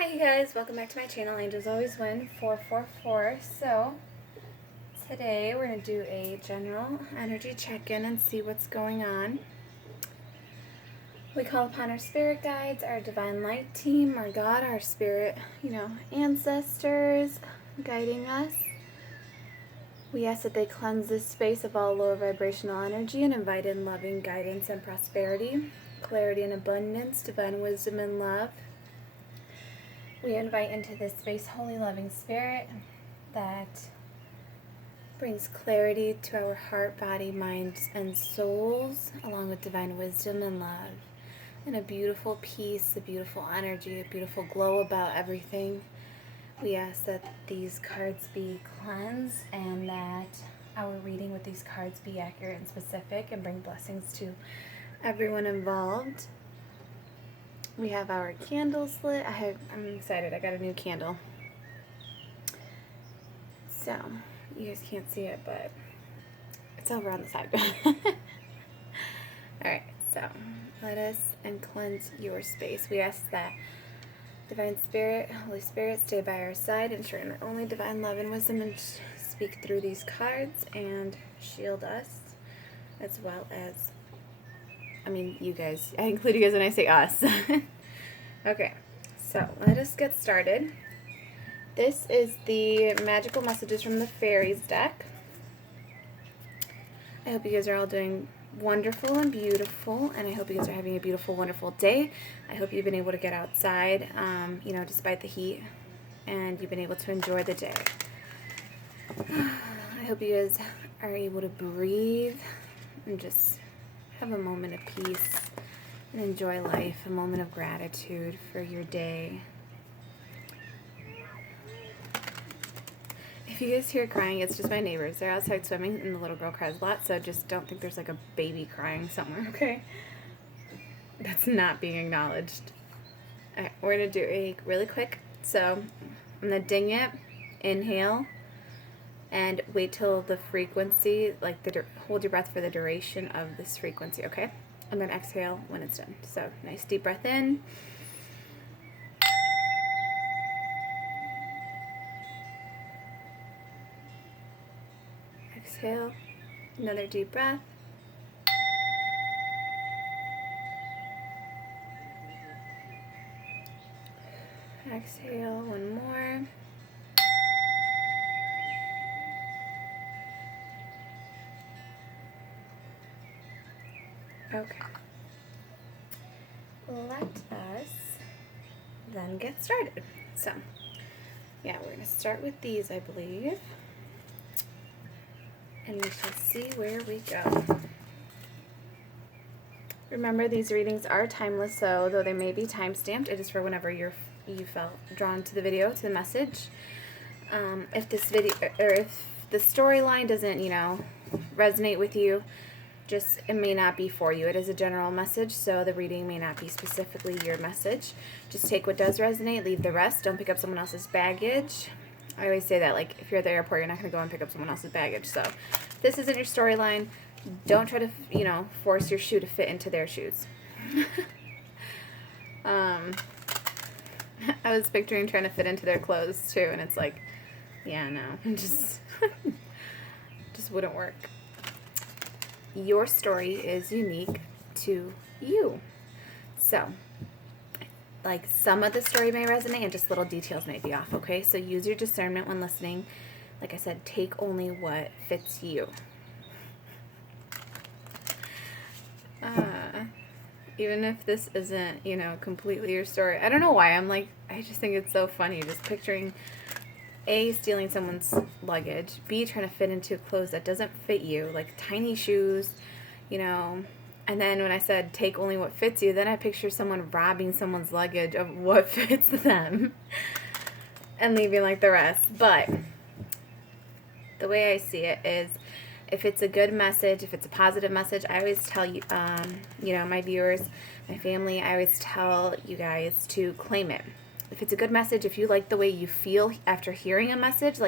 Hi you guys, welcome back to my channel, Angels Always Win 444. So today we're going to do a general energy check-in and see what's going on. We call upon our spirit guides, our divine light team, our God, our spirit, ancestors guiding us. We ask that they cleanse this space of all lower vibrational energy and invite in loving guidance and prosperity, clarity and abundance, divine wisdom and love. We invite into this space holy loving spirit that brings clarity to our heart, body, minds, and souls, along with divine wisdom and love, and a beautiful peace, a beautiful energy, a beautiful glow about everything. We ask that these cards be cleansed and that our reading with these cards be accurate and specific and bring blessings to everyone involved. We have our candles lit. I'm excited. I got a new candle. So, you guys can't see it, but it's over on the side. Alright, so let us and cleanse your space. We ask that Divine Spirit, Holy Spirit, stay by our side, ensuring that only divine love and wisdom and speak through these cards and shield us, as well as, you guys. I include you guys when I say us. Okay, so let us get started. This is the Magical Messages from the Fairies deck. I hope you guys are all doing wonderful and beautiful, and I hope you guys are having a beautiful, wonderful day. I hope you've been able to get outside, despite the heat, and you've been able to enjoy the day. I hope you guys are able to breathe and just have a moment of peace and enjoy life, a moment of gratitude for your day. If you guys hear crying, it's just my neighbors. They're outside swimming and the little girl cries a lot, so just don't think there's like a baby crying somewhere, okay? That's not being acknowledged. Alright, we're going to do a really quick, so I'm going to ding it, inhale, and wait till the frequency, hold your breath for the duration of this frequency, okay? And then exhale when it's done. So, nice deep breath in. Exhale. Another deep breath. Exhale, one more. Okay. Let us then get started. So, yeah, we're going to start with these, I believe. And we shall see where we go. Remember, these readings are timeless, so though they may be time-stamped, it is for whenever you felt drawn to the video, to the message. If this video, or if the storyline doesn't, resonate with you, it may not be for you. It is a general message, so the reading may not be specifically your message. Just take what does resonate, leave the rest. Don't pick up someone else's baggage. I always say that, if you're at the airport, you're not going to go and pick up someone else's baggage. So if this isn't your storyline, don't try to, force your shoe to fit into their shoes. I was picturing trying to fit into their clothes, too, and it's like, yeah, no, just wouldn't work. Your story is unique to you. So, some of the story may resonate and just little details may be off, okay? So use your discernment when listening. Like I said, take only what fits you. Even if this isn't, completely your story. I don't know why. I just think it's so funny just picturing A, stealing someone's luggage, B, trying to fit into clothes that doesn't fit you, like tiny shoes, and then when I said take only what fits you, then I picture someone robbing someone's luggage of what fits them and leaving the rest. But the way I see it is, if it's a good message, if it's a positive message, I always tell you, my viewers, my family, I always tell you guys to claim it. If it's a good message, if you like the way you feel after hearing a message,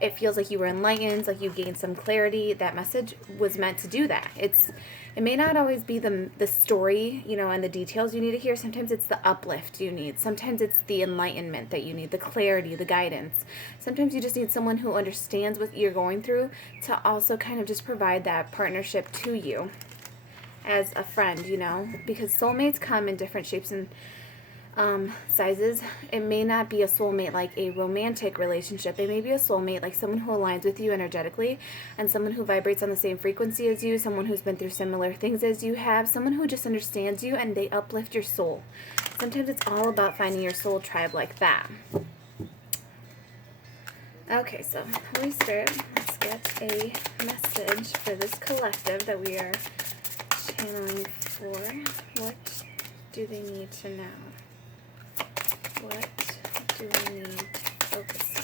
it feels like you were enlightened, like you gained some clarity, that message was meant to do that. It's it may not always be the story, you know, and the details you need to hear. Sometimes it's the uplift you need. Sometimes it's the enlightenment that you need, the clarity, the guidance. Sometimes you just need someone who understands what you're going through to also kind of just provide that partnership to you as a friend, you know, because soulmates come in different shapes and sizes. It may not be a soulmate like a romantic relationship. It may be a soulmate like someone who aligns with you energetically, and someone who vibrates on the same frequency as you, someone who's been through similar things as you have, someone who just understands you and they uplift your soul. Sometimes it's all about finding your soul tribe like that. Okay, so Holy Spirit, let's get a message for this collective that we are channeling for. What do they need to know? What do we need to focus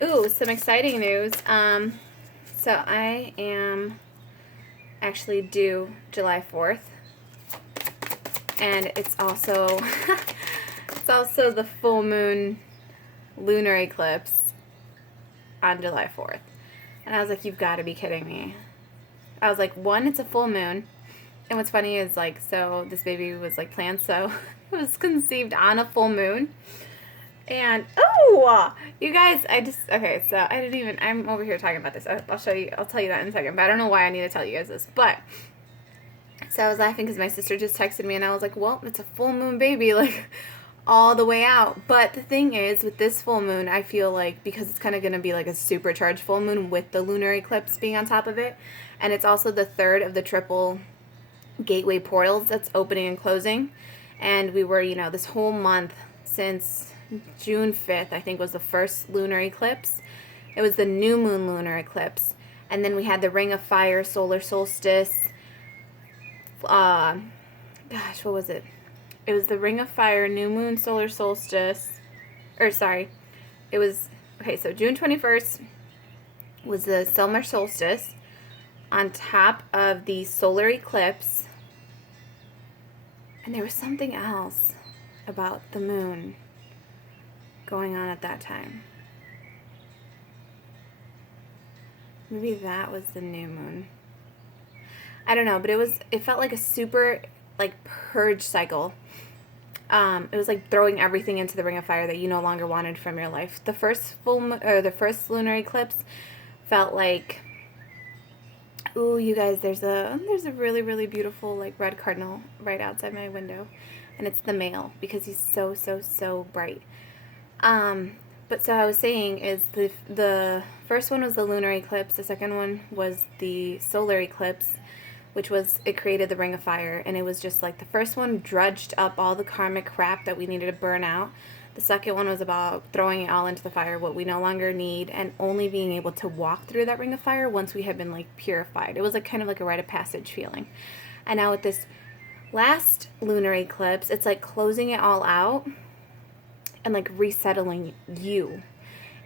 on? Ooh, some exciting news. So I am actually due July 4th. And it's also it's also the full moon lunar eclipse on July 4th. And I was like, you've got to be kidding me. I was like, one, it's a full moon. And what's funny is, like, so this baby was, like, planned, so it was conceived on a full moon. And, oh, you guys, okay, so I'm over here talking about this. I'll show you, I'll tell you that in a second. But I don't know why I need to tell you guys this. But so I was laughing because my sister just texted me, and I was like, well, it's a full moon baby, like, all the way out. But the thing is, with this full moon, I feel like, because it's kind of going to be like a supercharged full moon with the lunar eclipse being on top of it, and it's also the third of the triple gateway portals that's opening and closing. And we were, you know, this whole month since June 5th, I think, was the first lunar eclipse. It was the new moon lunar eclipse. And then we had the Ring of Fire solar solstice. Gosh, what was it? It was the Ring of Fire, new moon, solar solstice. It was, okay, so June 21st was the summer solstice on top of the solar eclipse. And there was something else about the moon going on at that time. Maybe that was the new moon. I don't know, but it felt like a super, like, purge cycle. It was like throwing everything into the Ring of Fire that you no longer wanted from your life. The first the first lunar eclipse felt like, ooh, you guys, there's a really, really beautiful, like, red cardinal right outside my window, and it's the male because he's so, so, so bright. But so I was saying is the first one was the lunar eclipse. The second one was the solar eclipse, which was, it created the Ring of Fire. And it was just like, the first one drudged up all the karmic crap that we needed to burn out. The second one was about throwing it all into the fire, what we no longer need, and only being able to walk through that Ring of Fire once we had been, like, purified. It was like kind of like a rite of passage feeling. And now with this last lunar eclipse, it's like closing it all out and, like, resettling you.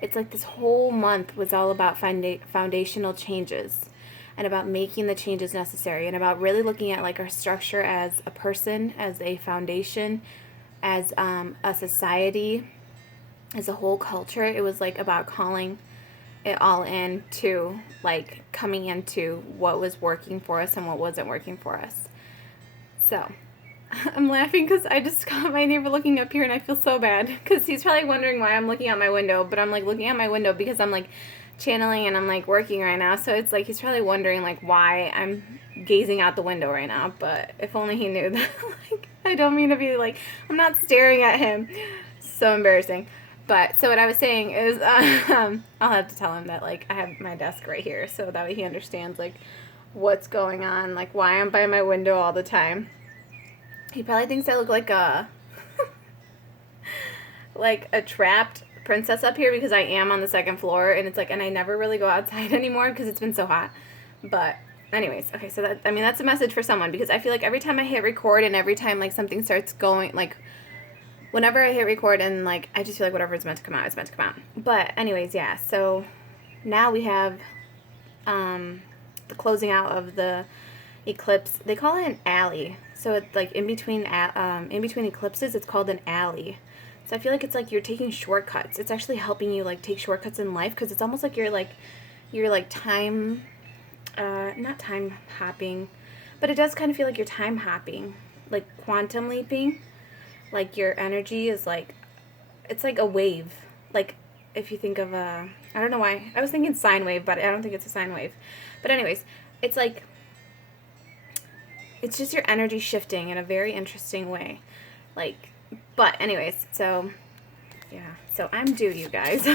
It's like this whole month was all about foundational changes and about making the changes necessary and about really looking at, like, our structure as a person, as a foundation, as a society, as a whole culture. It was, like, about calling it all in to, like, coming into what was working for us and what wasn't working for us. So I'm laughing because I just got my neighbor looking up here and I feel so bad because he's probably wondering why I'm looking out my window, but I'm, like, looking out my window because I'm, like, channeling and I'm, like, working right now. So it's like he's probably wondering, like, why I'm gazing out the window right now. But if only he knew that, like, I don't mean to be, like, I'm not staring at him. So embarrassing. But so what I was saying is I'll have to tell him that, like, I have my desk right here so that way he understands, like, what's going on, like, why I'm by my window all the time. He probably thinks I look like a like a trapped princess up here because I am on the second floor, and it's like, and I never really go outside anymore because it's been so hot. But anyways, okay, so that, I mean, that's a message for someone, because I feel like every time I hit record and every time, like, something starts going, like, whenever I hit record and, like, I just feel like whatever is meant to come out is meant to come out. But anyways, yeah, so now we have the closing out of the eclipse, they call it an alley. So it's like in between eclipses, it's called an alley. So I feel like it's like you're taking shortcuts. It's actually helping you like take shortcuts in life, because it's almost like you're like time, not time hopping, but it does kind of feel like you're time hopping, like quantum leaping. Like your energy is like, it's like a wave. Like if you think of a, I don't know why, I was thinking sine wave, but I don't think it's a sine wave. But anyways, it's like, it's just your energy shifting in a very interesting way. Like, but anyways, so yeah, so I'm due, you guys.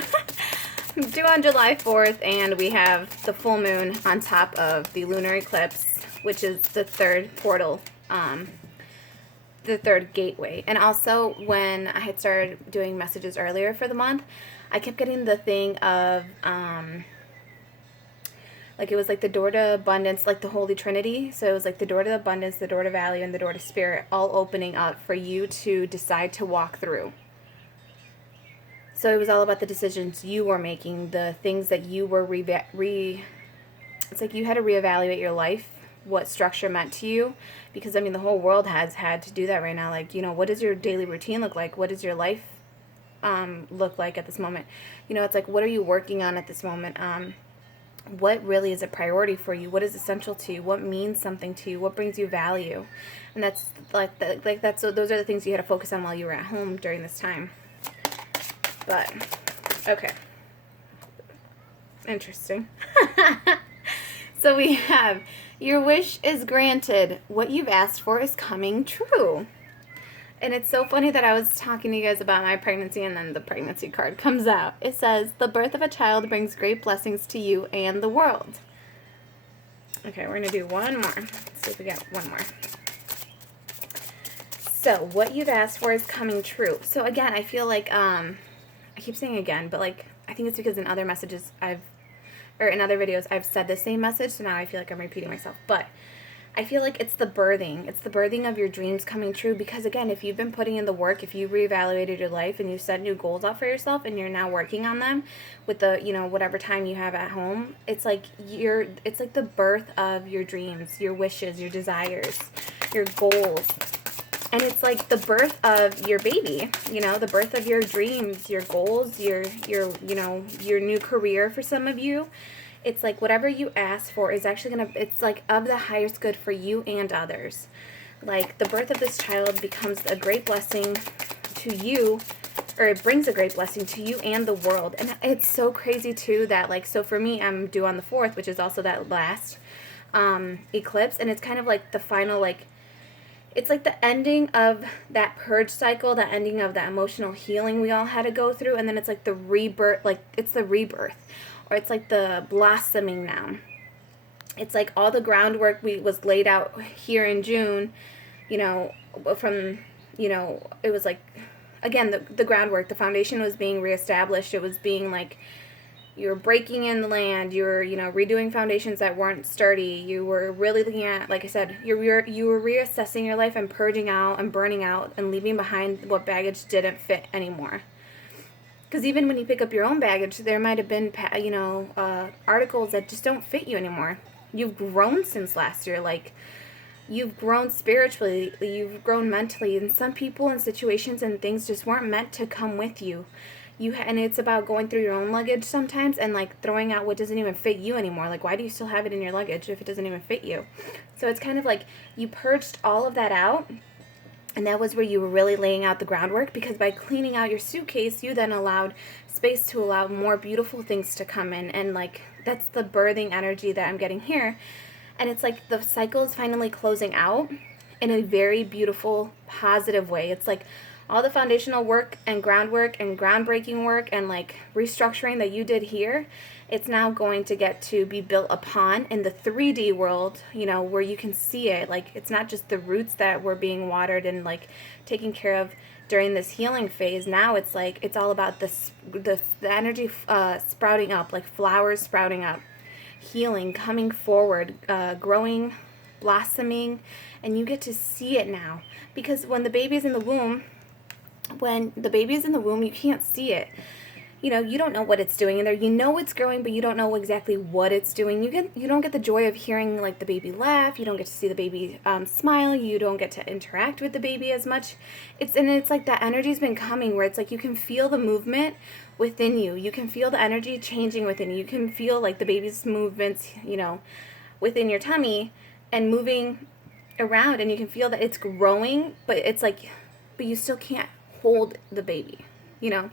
I'm due on July 4th, and we have the full moon on top of the lunar eclipse, which is the third portal, the third gateway. And also, when I had started doing messages earlier for the month, I kept getting the thing of, like it was like the door to abundance, like the Holy Trinity. So it was like the door to abundance, the door to value, and the door to spirit, all opening up for you to decide to walk through. So it was all about the decisions you were making, the things that you were it's like you had to reevaluate your life, what structure meant to you, because I mean the whole world has had to do that right now. Like, you know, what does your daily routine look like? What does your life look like at this moment? You know, it's like, what are you working on at this moment? What really is a priority for you? What is essential to you? What means something to you? What brings you value? And that's so those are the things you had to focus on while you were at home during this time. But okay, interesting. So we have, your wish is granted. What you've asked for is coming true. And it's so funny that I was talking to you guys about my pregnancy, and then the pregnancy card comes out. It says, the birth of a child brings great blessings to you and the world. Okay, we're going to do one more. Let's see if we got one more. So, what you've asked for is coming true. So, again, I feel like, I keep saying again, but like, I think it's because in other messages in other videos, I've said the same message, so now I feel like I'm repeating myself. But I feel like it's the birthing of your dreams coming true, because again, if you've been putting in the work, if you reevaluated your life and you set new goals out for yourself and you're now working on them with the, you know, whatever time you have at home, it's like the birth of your dreams, your wishes, your desires, your goals. And it's like the birth of your baby, you know, the birth of your dreams, your goals, your you know, your new career for some of you. It's like whatever you ask for is actually it's like of the highest good for you and others. Like the birth of this child becomes a great blessing to you, or it brings a great blessing to you and the world. And it's so crazy too that, like, so for me, I'm due on the 4th, which is also that last eclipse. And it's kind of like the final, like, it's like the ending of that purge cycle, the ending of that emotional healing we all had to go through. And then it's like the rebirth, like it's the rebirth. Or it's like the blossoming now. It's like all the groundwork was laid out here in June, you know, from, you know, it was like, again, the groundwork, the foundation was being reestablished. It was being like, you were breaking in the land. You were, you know, redoing foundations that weren't sturdy. You were really looking at, like I said, you were reassessing your life and purging out and burning out and leaving behind what baggage didn't fit anymore. Because even when you pick up your own baggage, there might have been, you know, articles that just don't fit you anymore. You've grown since last year. Like, you've grown spiritually. You've grown mentally. And some people and situations and things just weren't meant to come with you. And it's about going through your own luggage sometimes and, like, throwing out what doesn't even fit you anymore. Like, why do you still have it in your luggage if it doesn't even fit you? So it's kind of like you purged all of that out. And that was where you were really laying out the groundwork, because by cleaning out your suitcase, you then allowed space to allow more beautiful things to come in. And, like, that's the birthing energy that I'm getting here. And it's like the cycle is finally closing out in a very beautiful, positive way. It's like all the foundational work and groundwork and groundbreaking work and, like, restructuring that you did here, it's now going to get to be built upon in the 3D world, you know, where you can see it. Like, it's not just the roots that were being watered and, like, taken care of during this healing phase. Now it's like, it's all about the energy sprouting up, like flowers sprouting up, healing, coming forward, growing, blossoming, and you get to see it now. Because when the baby's in the womb, you can't see it. you know, you don't know what it's doing in there. You know it's growing, but you don't know exactly what it's doing. You don't get the joy of hearing like the baby laugh. You don't get to see the baby smile. You don't get to interact with the baby as much. It's like that energy's been coming where it's like you can feel the movement within you. You can feel the energy changing within you. You can feel like the baby's movements, you know, within your tummy and moving around, and you can feel that it's growing, but it's like, but you still can't hold the baby, you know.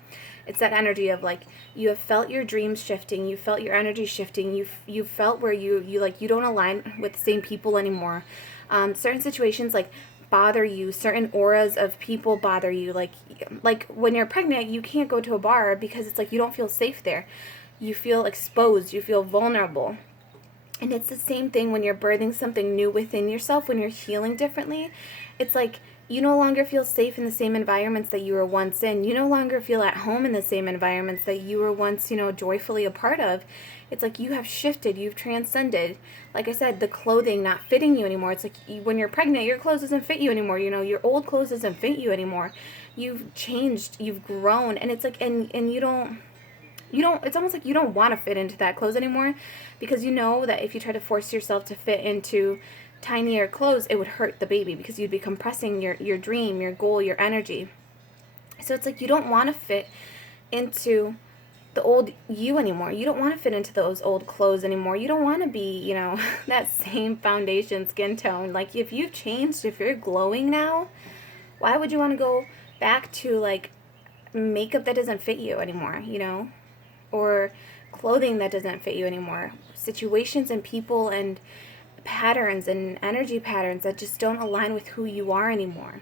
It's that energy of like you have felt your dreams shifting, you felt your energy shifting, you felt where you like you don't align with the same people anymore. Certain situations like bother you, certain auras of people bother you. Like when you're pregnant, you can't go to a bar because it's like you don't feel safe there. You feel exposed, you feel vulnerable. And it's the same thing when you're birthing something new within yourself, when you're healing differently. It's like you no longer feel safe in the same environments that you were once in. You no longer feel at home in the same environments that you were once, you know, joyfully a part of. It's like you have shifted, you've transcended. Like I said, the clothing not fitting you anymore. It's like when you're pregnant, your clothes doesn't fit you anymore. You know, your old clothes doesn't fit you anymore. You've changed, you've grown, and it's like, and you don't, it's almost like you don't want to fit into that clothes anymore, because you know that if you try to force yourself to fit into tinier clothes, it would hurt the baby, because you'd be compressing your dream, your goal, your energy. So it's like you don't want to fit into the old you anymore. You don't want to fit into those old clothes anymore. You don't want to be, you know, that same foundation skin tone. Like if you've changed, if you're glowing now, why would you want to go back to like makeup that doesn't fit you anymore, you know? Or clothing that doesn't fit you anymore, situations and people and patterns and energy patterns that just don't align with who you are anymore,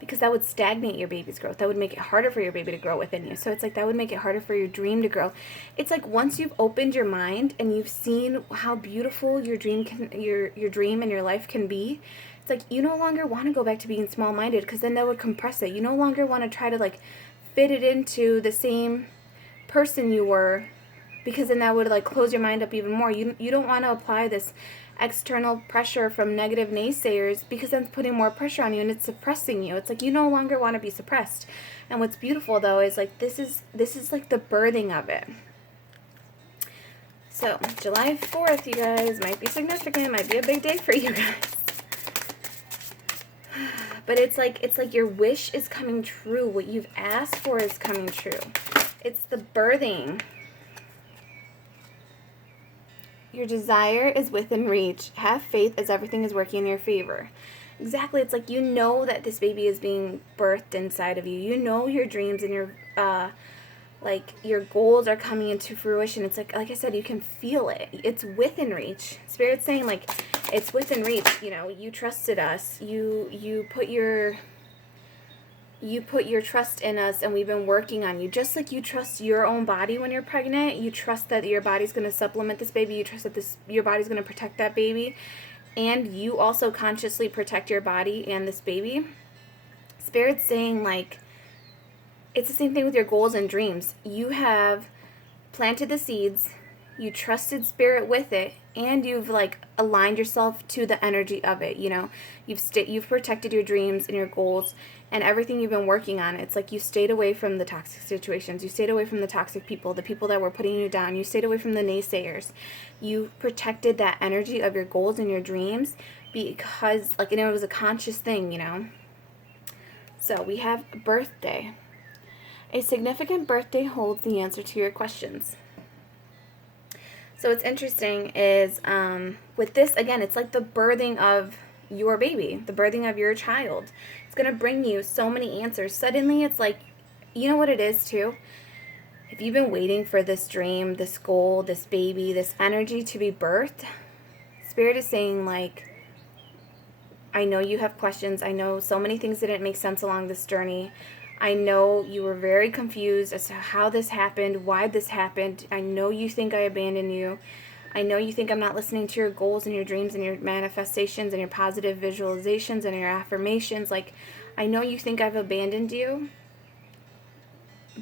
because that would stagnate your baby's growth. That would make it harder for your baby to grow within you. So it's like that would make it harder for your dream to grow. It's like once you've opened your mind and you've seen how beautiful your dream your dream and your life can be, it's like you no longer want to go back to being small-minded, because then that would compress it. You no longer want to try to like fit it into the same person you were, because then that would like close your mind up even more. You don't want to apply this external pressure from negative naysayers, because then it's putting more pressure on you and it's suppressing you. It's like you no longer want to be suppressed. And what's beautiful though is like this is like the birthing of it. So July 4th, you guys, might be significant, might be a big day for you guys. But it's like your wish is coming true. What you've asked for is coming true. It's the birthing. Your desire is within reach. Have faith as everything is working in your favor. Exactly. It's like you know that this baby is being birthed inside of you. You know your dreams and your like your goals are coming into fruition. It's like I said, you can feel it. It's within reach. Spirit's saying like it's within reach. You know, you trusted us. You put your trust in us, and we've been working on you. Just like you trust your own body when you're pregnant, you trust that your body's going to supplement this baby, you trust that your body's going to protect that baby, and you also consciously protect your body and this baby. Spirit's saying like it's the same thing with your goals and dreams. You have planted the seeds, you trusted Spirit with it, and you've like aligned yourself to the energy of it. You know, you've protected your dreams and your goals and everything you've been working on. It's like you stayed away from the toxic situations, you stayed away from the toxic people, the people that were putting you down, you stayed away from the naysayers. You protected that energy of your goals and your dreams, because like, and it was a conscious thing, you know. So we have birthday. A significant birthday holds the answer to your questions. So what's interesting is with this, again, it's like the birthing of your baby, the birthing of your child. It's going to bring you so many answers. Suddenly it's like, you know what it is too? If you've been waiting for this dream, this goal, this baby, this energy to be birthed, Spirit is saying like, I know you have questions. I know so many things didn't make sense along this journey. I know you were very confused as to how this happened, why this happened. I know you think I abandoned you. I know you think I'm not listening to your goals and your dreams and your manifestations and your positive visualizations and your affirmations. Like, I know you think I've abandoned you.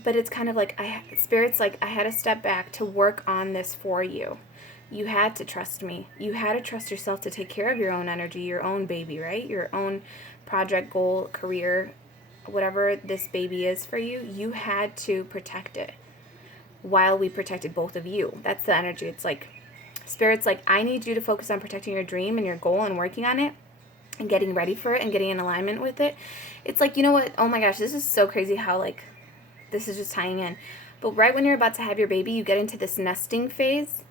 But it's kind of like, Spirit's like, I had to step back to work on this for you. You had to trust me. You had to trust yourself to take care of your own energy, your own baby, right? Your own project, goal, career, whatever this baby is for you, you had to protect it. while we protected both of you. That's the energy. It's like, Spirit's like, I need you to focus on protecting your dream and your goal and working on it and getting ready for it and getting in alignment with it. It's like, you know what? Oh my gosh, this is so crazy how, like, this is just tying in. But right when you're about to have your baby, you get into this nesting phase.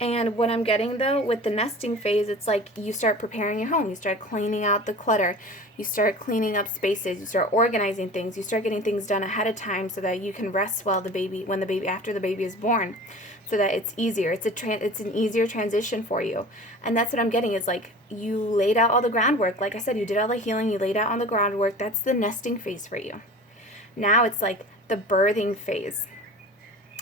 And what I'm getting, though, with the nesting phase, it's like you start preparing your home. You start cleaning out the clutter. You start cleaning up spaces. You start organizing things. You start getting things done ahead of time so that you can rest after the baby is born, so that it's easier. It's an easier transition for you. And that's what I'm getting, is like you laid out all the groundwork. Like I said, you did all the healing. You laid out on the groundwork. That's the nesting phase for you. Now it's like the birthing phase.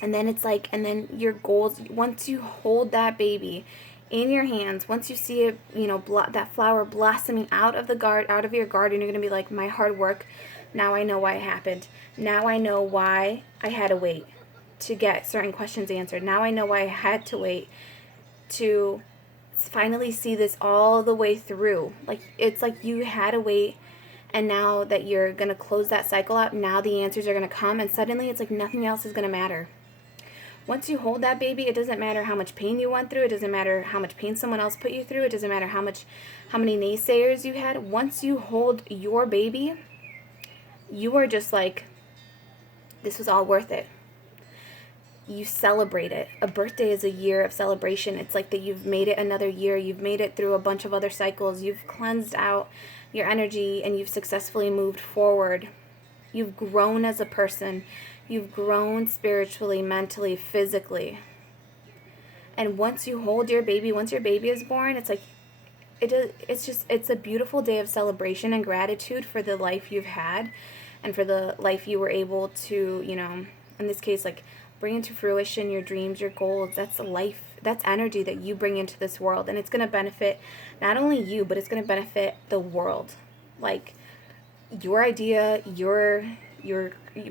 And then it's like, and then your goals, once you hold that baby in your hands, once you see it, that flower blossoming out of your garden, you're going to be like, my hard work, now I know why it happened. Now I know why I had to wait to get certain questions answered. Now I know why I had to wait to finally see this all the way through. Like, it's like you had to wait. And now that you're going to close that cycle up, now the answers are going to come. And suddenly it's like nothing else is going to matter. Once you hold that baby, it doesn't matter how much pain you went through. It doesn't matter how much pain someone else put you through. It doesn't matter how many naysayers you had. Once you hold your baby, you are just like, this was all worth it. You celebrate it. A birthday is a year of celebration. It's like that you've made it another year. You've made it through a bunch of other cycles. You've cleansed out your energy and you've successfully moved forward. You've grown as a person. You've grown spiritually, mentally, physically. And once you hold your baby, once your baby is born, it's like, it's a beautiful day of celebration and gratitude for the life you've had and for the life you were able to, in this case, like, bring into fruition your dreams, your goals. That's life. That's energy that you bring into this world. And it's going to benefit not only you, but it's going to benefit the world. Like, your idea, your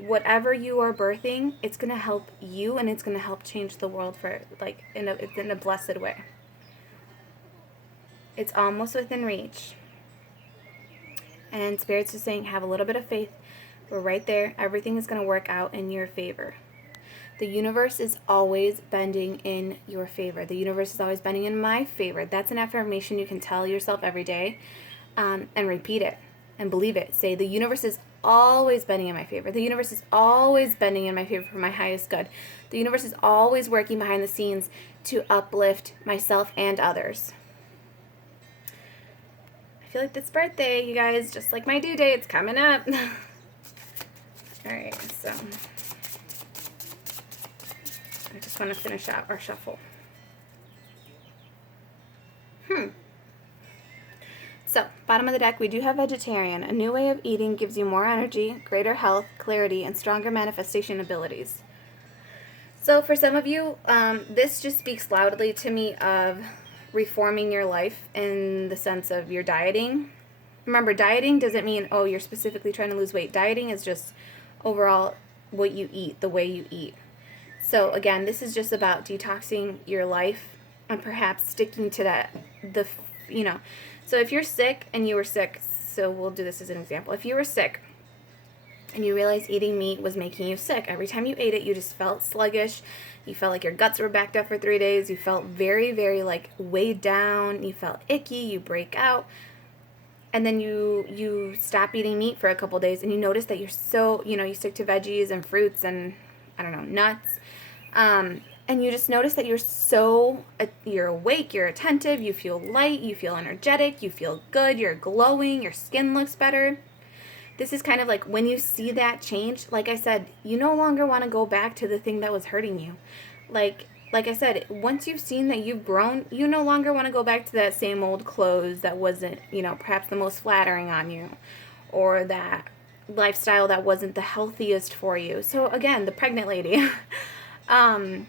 whatever you are birthing, it's going to help you and it's going to help change the world for, like, in a blessed way. It's almost within reach. And Spirit's just saying, have a little bit of faith. We're right there. Everything is going to work out in your favor. The universe is always bending in your favor. The universe is always bending in my favor. That's an affirmation you can tell yourself every day, and repeat it and believe it. Say, the universe is always bending in my favor. The universe is always bending in my favor for my highest good. The universe is always working behind the scenes to uplift myself and others. I feel like this birthday, you guys, just like my due date, it's coming up. All right, so I just want to finish out our shuffle. So, bottom of the deck, we do have vegetarian. A new way of eating gives you more energy, greater health, clarity, and stronger manifestation abilities. So, for some of you, this just speaks loudly to me of reforming your life in the sense of your dieting. Remember, dieting doesn't mean, oh, you're specifically trying to lose weight. Dieting is just overall what you eat, the way you eat. So, again, this is just about detoxing your life and perhaps sticking to that, So if you're sick and you were sick, so we'll do this as an example. If you were sick and you realized eating meat was making you sick, every time you ate it, you just felt sluggish. You felt like your guts were backed up for 3 days. You felt very, very, like, weighed down. You felt icky. You break out. And then you stop eating meat for a couple days and you notice that you're so, you stick to veggies and fruits and, nuts. And you just notice that you're awake, you're attentive, you feel light, you feel energetic, you feel good, you're glowing, your skin looks better. This is kind of like when you see that change, like I said, you no longer want to go back to the thing that was hurting you. Like I said, once you've seen that you've grown, you no longer want to go back to that same old clothes that wasn't, perhaps the most flattering on you, or that lifestyle that wasn't the healthiest for you. So again, the pregnant lady, not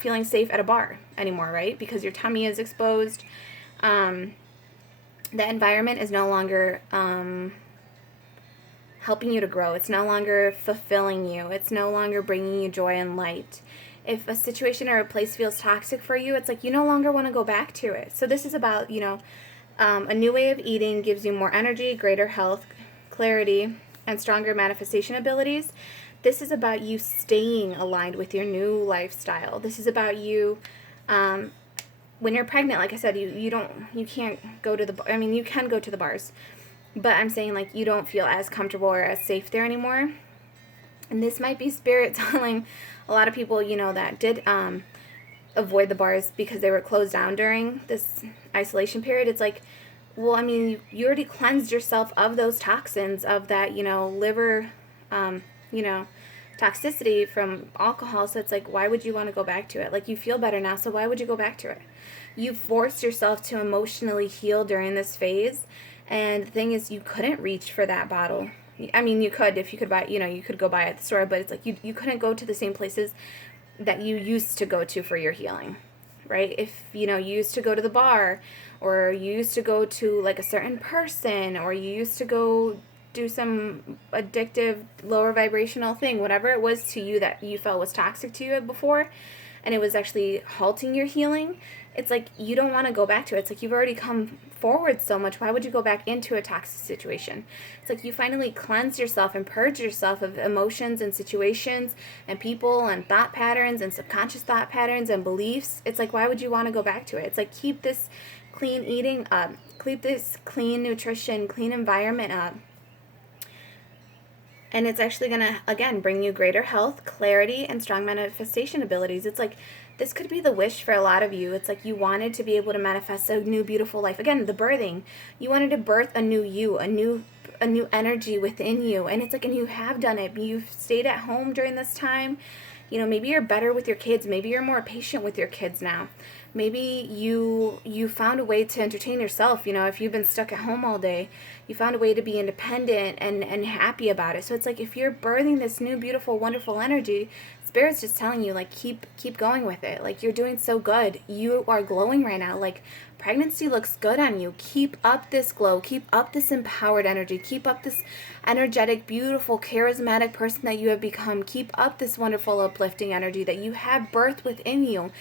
feeling safe at a bar anymore, right? Because your tummy is exposed. The environment is no longer helping you to grow. It's no longer fulfilling you. It's no longer bringing you joy and light. If a situation or a place feels toxic for you, it's like you no longer want to go back to it. So this is about, a new way of eating gives you more energy, greater health, clarity, and stronger manifestation abilities. this is about you staying aligned with your new lifestyle. This is about you, when you're pregnant, like I said, you can't go to the, I mean, you can go to the bars, but I'm saying like you don't feel as comfortable or as safe there anymore. And this might be spirit telling a lot of people, you know, that did avoid the bars because they were closed down during this isolation period. It's like, well, I mean, you already cleansed yourself of those toxins, of that, you know, liver, you know, toxicity from alcohol. So it's like, why would you want to go back to it? Like, you feel better now, so why would you go back to it? You forced yourself to emotionally heal during this phase. And the thing is, you couldn't reach for that bottle. I mean, you could if you could buy, you know, you could go buy it at the store, but it's like you couldn't go to the same places that you used to go to for your healing, right? If, you know, you used to go to the bar, or you used to go to like a certain person, or you used to go do some addictive, lower vibrational thing, whatever it was to you that you felt was toxic to you before, and it was actually halting your healing, it's like you don't want to go back to it. It's like you've already come forward so much. Why would you go back into a toxic situation? It's like you finally cleanse yourself and purge yourself of emotions and situations and people and thought patterns and subconscious thought patterns and beliefs. It's like, why would you want to go back to it? It's like, keep this clean eating up, keep this clean nutrition, clean environment up. And it's actually going to, again, bring you greater health, clarity, and strong manifestation abilities. It's like, this could be the wish for a lot of you. It's like you wanted to be able to manifest a new, beautiful life. Again, the birthing. You wanted to birth a new you, a new energy within you. And it's like, and you have done it. You've stayed at home during this time. You know, maybe you're better with your kids. Maybe you're more patient with your kids now. Maybe you found a way to entertain yourself. You know, if you've been stuck at home all day, you found a way to be independent and happy about it. So it's like, if you're birthing this new, beautiful, wonderful energy, Spirit's just telling you, like, keep going with it. Like, you're doing so good. You are glowing right now. Like, pregnancy looks good on you. Keep up this glow. Keep up this empowered energy. Keep up this energetic, beautiful, charismatic person that you have become. Keep up this wonderful, uplifting energy that you have birthed within you.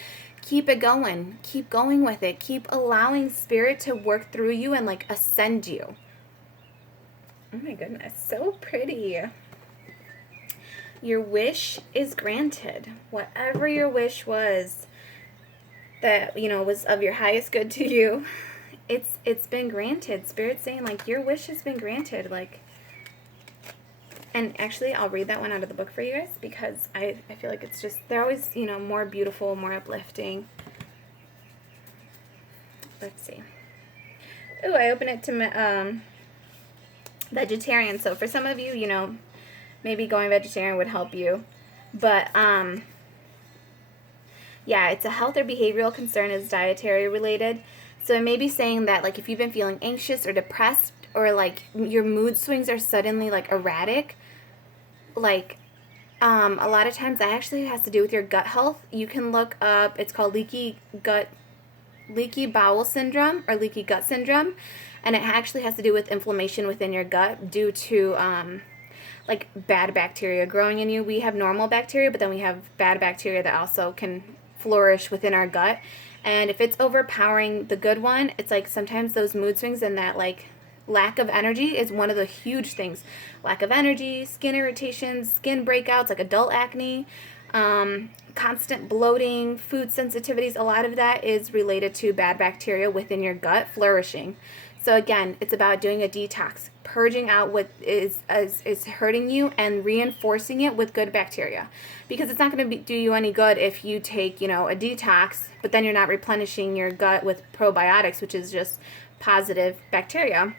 Keep it going. Keep going with it. Keep allowing Spirit to work through you and, like, ascend you. Oh my goodness, so pretty. Your wish is granted. Whatever your wish was that, you know, was of your highest good to you, it's been granted. Spirit's saying, like, your wish has been granted. Like, and actually, I'll read that one out of the book for you guys, because I feel like it's just, they're always, you know, more beautiful, more uplifting. Let's see. Ooh, I open it to vegetarian. So for some of you, you know, maybe going vegetarian would help you. But, yeah, it's a health or behavioral concern is dietary related. So it may be saying that, like, if you've been feeling anxious or depressed, or, like, your mood swings are suddenly, like, erratic, like, a lot of times that actually has to do with your gut health. You can look up, it's called leaky bowel syndrome or leaky gut syndrome. And it actually has to do with inflammation within your gut due to, like, bad bacteria growing in you. We have normal bacteria, but then we have bad bacteria that also can flourish within our gut. And if it's overpowering the good one, it's like sometimes those mood swings and that, like, lack of energy is one of the huge things. Lack of energy, skin irritations, skin breakouts, like adult acne, constant bloating, food sensitivities. A lot of that is related to bad bacteria within your gut flourishing. So again, it's about doing a detox, purging out what is hurting you and reinforcing it with good bacteria. Because it's not going to do you any good if you take, you know, a detox, but then you're not replenishing your gut with probiotics, which is just positive bacteria.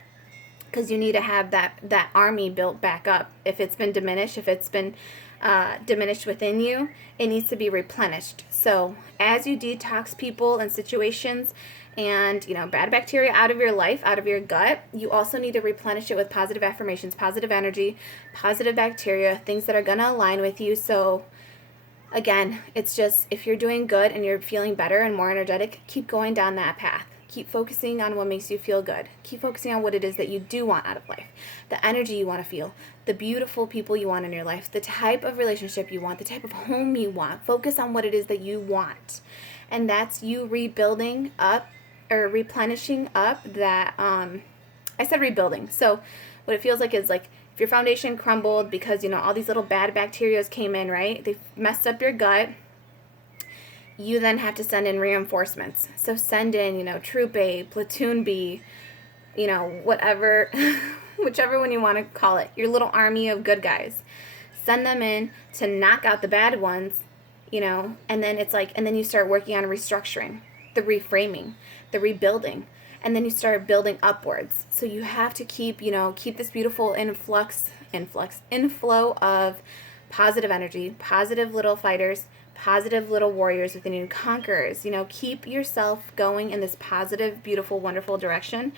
Because you need to have that army built back up. If it's been diminished, if it's been diminished within you, it needs to be replenished. So as you detox people and situations and, you know, bad bacteria out of your life, out of your gut, you also need to replenish it with positive affirmations, positive energy, positive bacteria, things that are going to align with you. So again, it's just, if you're doing good and you're feeling better and more energetic, keep going down that path. Keep focusing on what makes you feel good. Keep focusing on what it is that you do want out of life. The energy you want to feel. The beautiful people you want in your life. The type of relationship you want. The type of home you want. Focus on what it is that you want. And that's you rebuilding up, or replenishing up that, I said rebuilding. So what it feels like is, like, If your foundation crumbled because, you know, all these little bad bacteria came in, right? They messed up your gut. You then have to send in reinforcements. So send in, you know, Troop A, Platoon B, you know, whatever, whichever one you want to call it, your little army of good guys. Send them in to knock out the bad ones, you know, and then it's like, and then you start working on restructuring, the reframing, the rebuilding, and then you start building upwards. So you have to keep, you know, keep this beautiful inflow of positive energy, positive little fighters, positive little warriors within you, conquerors. You know, keep yourself going in this positive, beautiful, wonderful direction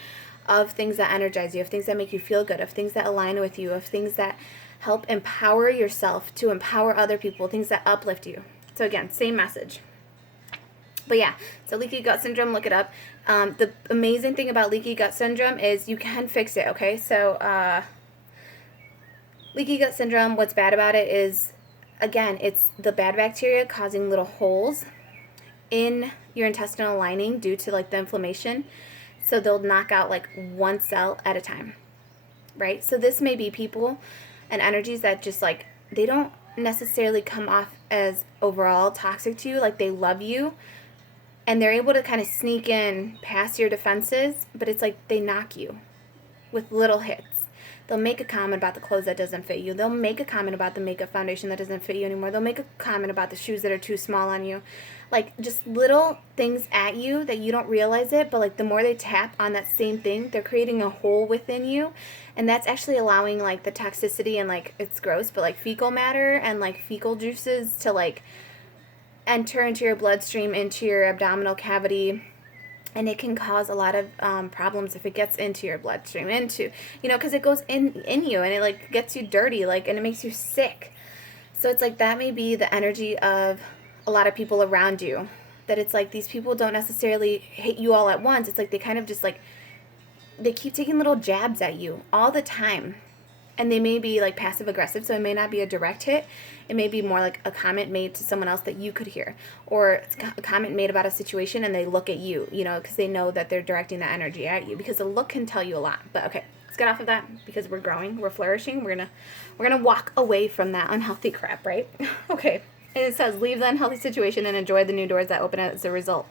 of things that energize you, of things that make you feel good, of things that align with you, of things that help empower yourself to empower other people, things that uplift you. So again, same message. But yeah, so leaky gut syndrome, look it up. The amazing thing about leaky gut syndrome is you can fix it, okay? So leaky gut syndrome, what's bad about it is, again, it's the bad bacteria causing little holes in your intestinal lining due to like the inflammation. So they'll knock out like one cell at a time, right? So this may be people and energies that just like, they don't necessarily come off as overall toxic to you, like they love you and they're able to kind of sneak in past your defenses, but it's like they knock you with little hits. They'll make a comment about the clothes that doesn't fit you. They'll make a comment about the makeup foundation that doesn't fit you anymore. They'll make a comment about the shoes that are too small on you. Like just little things at you that you don't realize it, but like the more they tap on that same thing, they're creating a hole within you. And that's actually allowing like the toxicity and like, it's gross, but like fecal matter and like fecal juices to like enter into your bloodstream, into your abdominal cavity. And it can cause a lot of problems if it gets into your bloodstream, into, you know, because it goes in you and it like gets you dirty, like, and it makes you sick. So it's like that may be the energy of a lot of people around you, that it's like these people don't necessarily hate you all at once. It's like they kind of just like, they keep taking little jabs at you all the time. And they may be like passive aggressive, so it may not be a direct hit. It may be more like a comment made to someone else that you could hear, or it's a comment made about a situation and they look at you, you know, because they know that they're directing that energy at you, because the look can tell you a lot. But okay, let's get off of that because we're growing, we're flourishing. We're gonna walk away from that unhealthy crap, right? Okay. And it says, leave the unhealthy situation and enjoy the new doors that open as a result.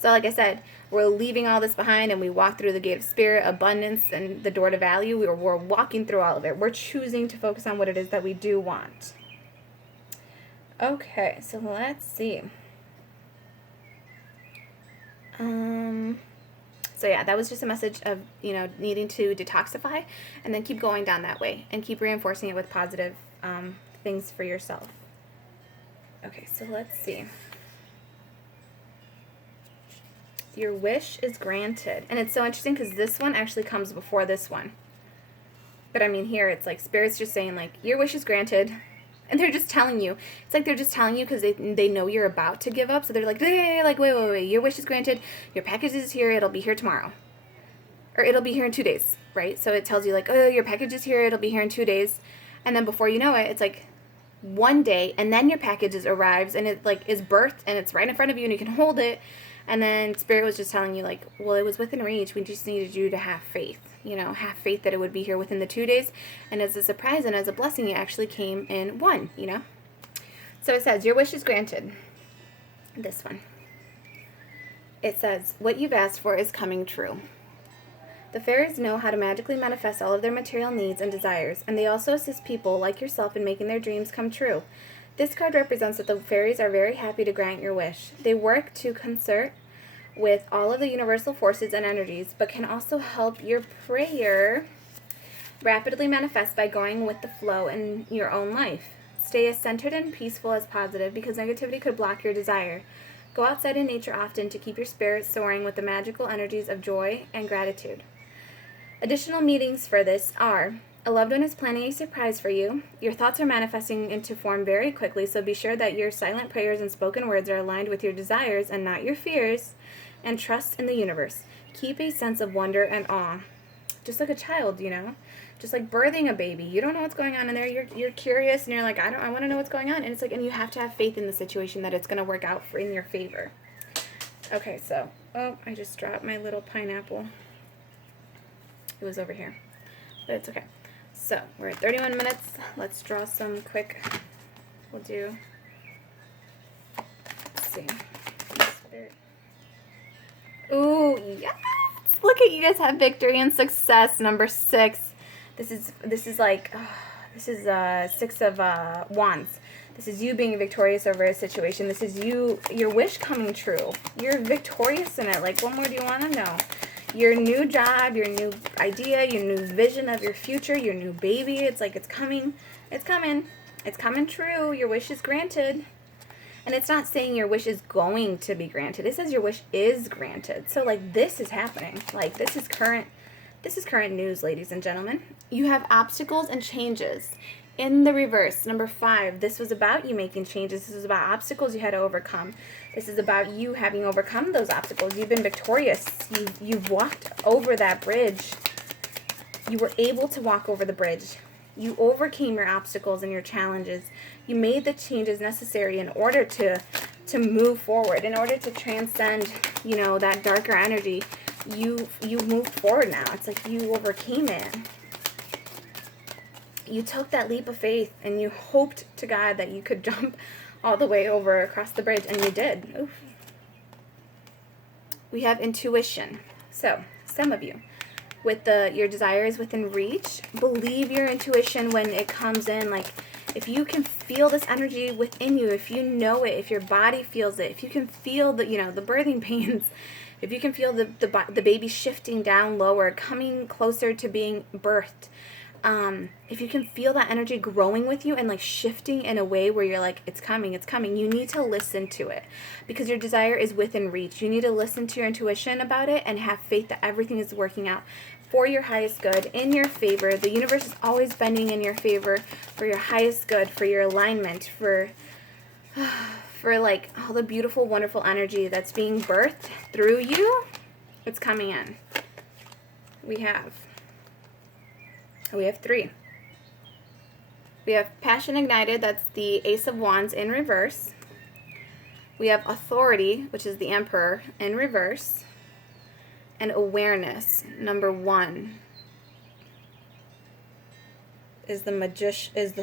So like I said, we're leaving all this behind and we walk through the gate of spirit, abundance, and the door to value. We're walking through all of it. We're choosing to focus on what it is that we do want. Okay, so let's see. So yeah, that was just a message of, you know, needing to detoxify and then keep going down that way and keep reinforcing it with positive things for yourself. Okay, so let's see. Your wish is granted. And it's so interesting because this one actually comes before this one. But I mean, here it's like Spirit's just saying like, your wish is granted. And they're just telling you. It's like they're just telling you because they know you're about to give up. So they're like, hey, like, wait. Your wish is granted. Your package is here. It'll be here tomorrow. Or it'll be here in 2 days, right? So it tells you like, oh, your package is here. It'll be here in 2 days. And then before you know it, it's like 1 day. And then your package arrives and it like is birthed and it's right in front of you and you can hold it. And then Spirit was just telling you like, well, it was within reach. We just needed you to have faith, you know, have faith that it would be here within the 2 days. And as a surprise and as a blessing, it actually came in 1, you know. So it says, your wish is granted. This one. It says, what you've asked for is coming true. The fairies know how to magically manifest all of their material needs and desires, and they also assist people like yourself in making their dreams come true. This card represents that the fairies are very happy to grant your wish. They work to concert with all of the universal forces and energies, but can also help your prayer rapidly manifest by going with the flow in your own life. Stay as centered and peaceful as positive because negativity could block your desire. Go outside in nature often to keep your spirit soaring with the magical energies of joy and gratitude. Additional meetings for this are: a loved one is planning a surprise for you. Your thoughts are manifesting into form very quickly, so be sure that your silent prayers and spoken words are aligned with your desires and not your fears. And trust in the universe. Keep a sense of wonder and awe. Just like a child, you know? Just like birthing a baby. You don't know what's going on in there. You're curious and you're like, I want to know what's going on. And it's like, and you have to have faith in the situation that it's going to work out in your favor. Okay, so, oh, I just dropped my little pineapple. It was over here. But it's okay. So we're at 31 minutes. Let's draw some quick. We'll do. Let's see. Ooh, yes! Look at you guys have victory and success. Number 6. This is like, this is 6 of wands. This is you being victorious over a situation. This is your wish coming true. You're victorious in it. Like, what more do you want to know? Your new job, your new idea, your new vision of your future, your new baby. It's like it's coming. It's coming. It's coming true. Your wish is granted. And it's not saying your wish is going to be granted. It says your wish is granted. So, like, this is happening. Like, this is current news, ladies and gentlemen. You have obstacles and changes. In the reverse, number 5, this was about you making changes. This was about obstacles you had to overcome. This is about you having overcome those obstacles. You've been victorious. You've walked over that bridge. You were able to walk over the bridge. You overcame your obstacles and your challenges. You made the changes necessary in order to move forward, in order to transcend, you know, that darker energy. You moved forward now. It's like you overcame it. You took that leap of faith and you hoped to God that you could jump all the way over across the bridge, and you did. Oof. We have intuition. So, some of you, with your desires within reach, believe your intuition when it comes in. Like, if you can feel this energy within you, if you know it, if your body feels it, if you can feel the, you know, the birthing pains, if you can feel the baby shifting down lower, coming closer to being birthed, if you can feel that energy growing with you and like shifting in a way where you're like, it's coming, you need to listen to it, because your desire is within reach. You need to listen to your intuition about it and have faith that everything is working out for your highest good, in your favor. The universe is always bending in your favor for your highest good, for your alignment, for like all the beautiful, wonderful energy that's being birthed through you. It's coming in. We have 3. We have passion ignited. That's the Ace of Wands in reverse. We have authority, which is the Emperor, in reverse. And awareness, number 1, is the magician. It's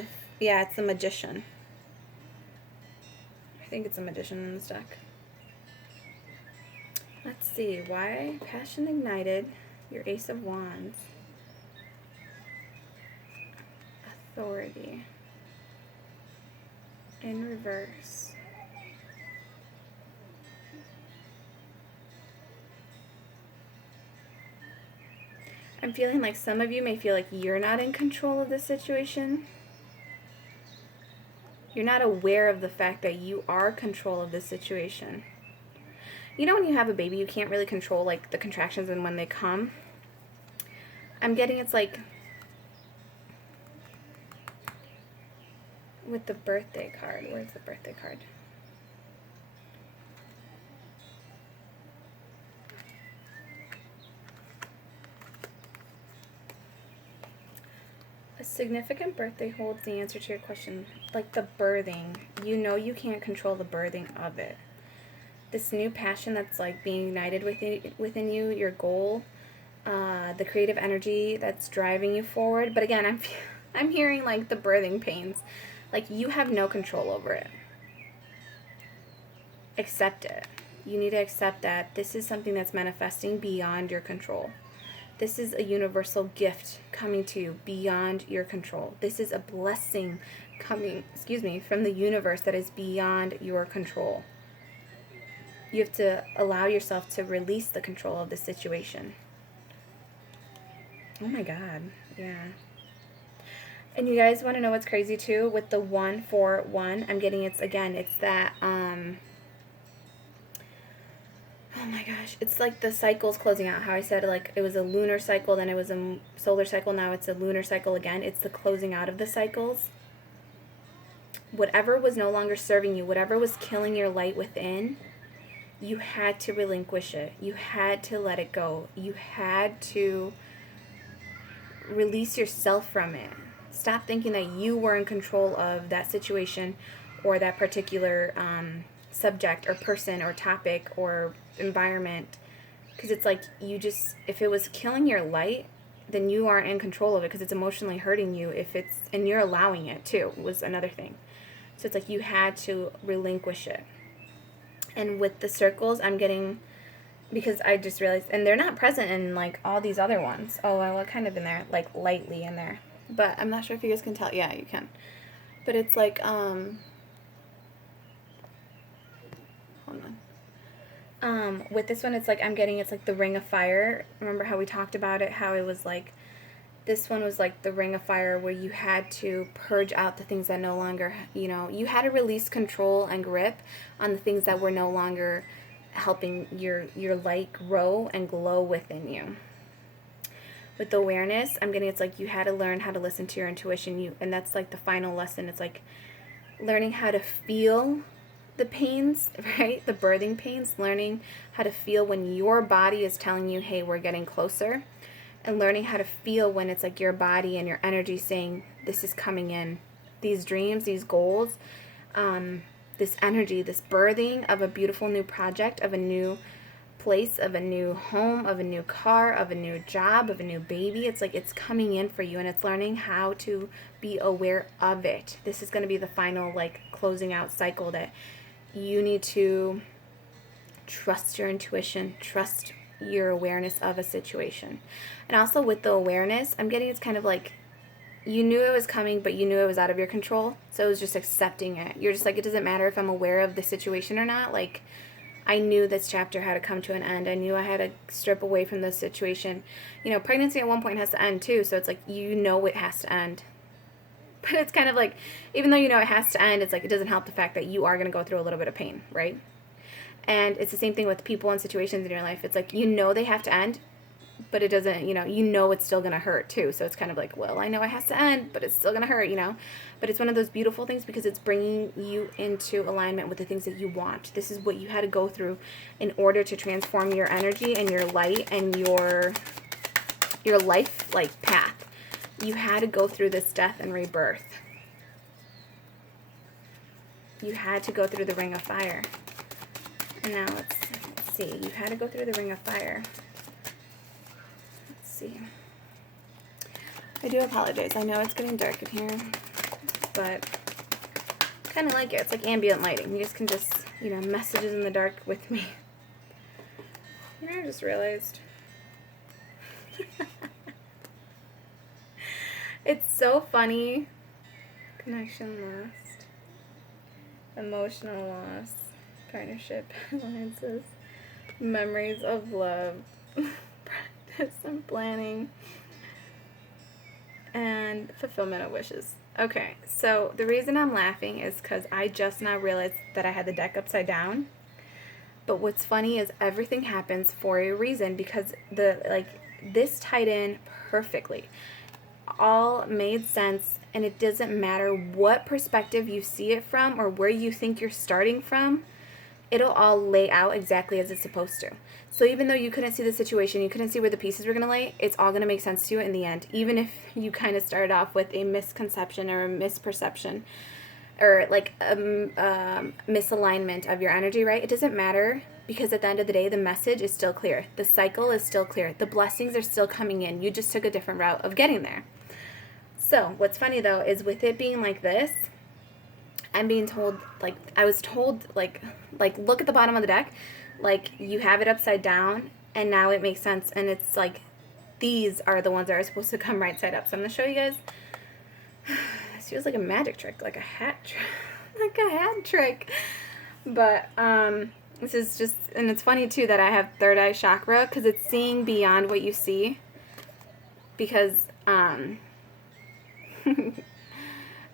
the magician. I think it's a magician in this deck. Let's see, why passion ignited, your Ace of Wands. Authority in reverse. I'm feeling like some of you may feel like you're not in control of the situation. You're not aware of the fact that you are in control of the situation. You know, when you have a baby, you can't really control like the contractions and when they come. I'm getting it's like with the birthday card. Where's the birthday card? A significant birthday holds the answer to your question. Like the birthing. You know you can't control the birthing of it. This new passion that's like being ignited within you, your goal, the creative energy that's driving you forward. But again, I'm hearing like the birthing pains. Like you have no control over it. Accept it. You need to accept that this is something that's manifesting beyond your control. This is a universal gift coming to you beyond your control. This is a blessing coming, from the universe that is beyond your control. You have to allow yourself to release the control of the situation. Oh my God, yeah. And you guys want to know what's crazy too? With the 141, I'm getting it's that, oh my gosh, it's like the cycle's closing out. How I said like it was a lunar cycle, then it was a solar cycle, now it's a lunar cycle again. It's the closing out of the cycles. Whatever was no longer serving you, whatever was killing your light within, you had to relinquish it. You had to let it go. You had to release yourself from it. Stop thinking that you were in control of that situation or that particular subject or person or topic or environment. Because it's like you just, if it was killing your light, then you aren't in control of it because it's emotionally hurting you and you're allowing it too, was another thing. So it's like you had to relinquish it. And with the circles, I'm getting, because I just realized, and they're not present in like all these other ones. Oh, well, kind of in there, like lightly in there. But I'm not sure if you guys can tell. Yeah, you can. But it's like, hold on. With this one, it's like it's like the Ring of Fire. Remember how we talked about it? How it was like, this one was like the Ring of Fire, where you had to purge out the things that no longer, you had to release control and grip on the things that were no longer helping your light grow and glow within you. With the awareness, I'm getting, it's like you had to learn how to listen to your intuition. And that's like the final lesson. It's like learning how to feel the pains, right? The birthing pains, learning how to feel when your body is telling you, hey, we're getting closer. And learning how to feel when it's like your body and your energy saying, this is coming in. These dreams, these goals, this energy, this birthing of a beautiful new project, of a new place, of a new home, of a new car, of a new job, of a new baby. It's like it's coming in for you, and it's learning how to be aware of it. This is going to be the final like closing out cycle, that you need to trust your intuition, trust your awareness of a situation. And also with the awareness, I'm getting, it's kind of like you knew it was coming, but you knew it was out of your control. So it was just accepting it. You're just like, it doesn't matter if I'm aware of the situation or not. Like, I knew this chapter had to come to an end. I knew I had to strip away from this situation. Pregnancy at one point has to end too. So it's like, it has to end. But it's kind of like, even though it has to end, it's like, it doesn't help the fact that you are going to go through a little bit of pain, right? And it's the same thing with people and situations in your life. It's like, they have to end, but it doesn't, it's still going to hurt too. So it's kind of like, well, I know it has to end, but it's still going to hurt, But it's one of those beautiful things because it's bringing you into alignment with the things that you want. This is what you had to go through in order to transform your energy and your light and your life like path. You had to go through this death and rebirth. You had to go through the Ring of Fire. And now let's see. You had to go through the Ring of Fire. Let's see. I do apologize. I know it's getting dark in here, but I kind of like it. It's like ambient lighting. You guys can just, messages in the dark with me. I just realized. It's so funny. Connection lost. Emotional loss. Partnership alliances. Memories of love. Practice and planning. And fulfillment of wishes. Okay, so the reason I'm laughing is because I just now realized that I had the deck upside down. But what's funny is everything happens for a reason, because this tied in perfectly. All made sense, and it doesn't matter what perspective you see it from or where you think you're starting from. It'll all lay out exactly as it's supposed to. So even though you couldn't see the situation, you couldn't see where the pieces were going to lay, it's all going to make sense to you in the end. Even if you kind of started off with a misconception or a misperception or like a misalignment of your energy, right? It doesn't matter, because at the end of the day, the message is still clear. The cycle is still clear. The blessings are still coming in. You just took a different route of getting there. So what's funny though is with it being like this, I'm being told, I was told, look at the bottom of the deck, you have it upside down, and now it makes sense, and it's like, these are the ones that are supposed to come right side up. So I'm going to show you guys. This feels like a magic trick, like a hat trick, but, this is just, and it's funny too that I have third eye chakra, because it's seeing beyond what you see, because,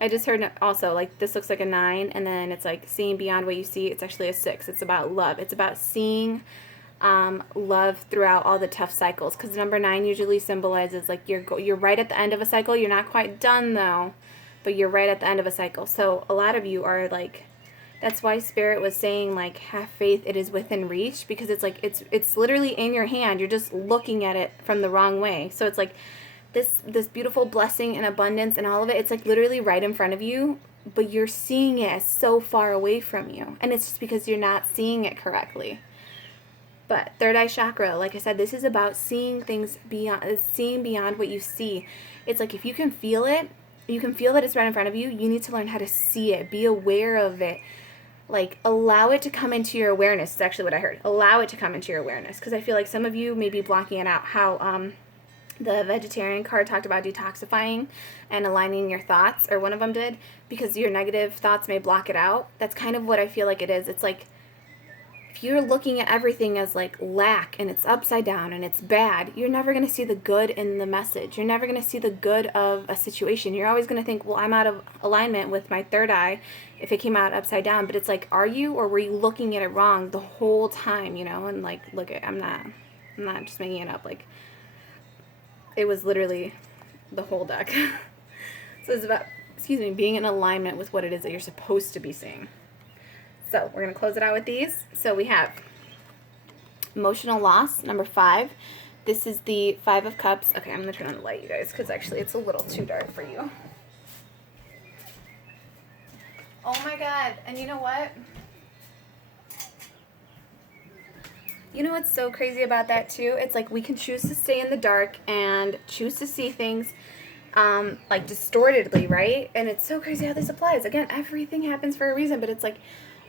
I just heard also, this looks like a 9, and then it's like seeing beyond what you see. It's actually a 6. It's about love. It's about seeing love throughout all the tough cycles, because number 9 usually symbolizes you're right at the end of a cycle. You're not quite done though, but you're right at the end of a cycle. So a lot of you are that's why Spirit was saying have faith, it is within reach, because it's it's literally in your hand. You're just looking at it from the wrong way. So it's this beautiful blessing and abundance and all of it, it's literally right in front of you, but you're seeing it as so far away from you. And it's just because you're not seeing it correctly. But third eye chakra, like I said, this is about seeing things beyond, seeing beyond what you see. It's like if you can feel it, you can feel that it's right in front of you, you need to learn how to see it, be aware of it. Like, allow it to come into your awareness is actually what I heard. Allow it to come into your awareness. Because I feel like some of you may be blocking it out. How the vegetarian card talked about detoxifying and aligning your thoughts, or one of them did, because your negative thoughts may block it out. That's kind of what I feel like it is. It's like, if you're looking at everything as like lack and it's upside down and it's bad, you're never going to see the good in the message. You're never going to see the good of a situation. You're always going to think, well, I'm out of alignment with my third eye if it came out upside down. But it's like, are you, or were you looking at it wrong the whole time, you know? And like, look at, I'm not just making it up. Like, it was literally the whole deck. So it's about, being in alignment with what it is that you're supposed to be seeing. So we're going to close it out with these. So we have emotional loss, number 5. This is the 5 of Cups. Okay, I'm going to turn on the light, you guys, because actually it's a little too dark for you. Oh my God. And you know what? You know what's so crazy about that too? It's like we can choose to stay in the dark and choose to see things like distortedly, right? And it's so crazy how this applies. Again, everything happens for a reason, but it's like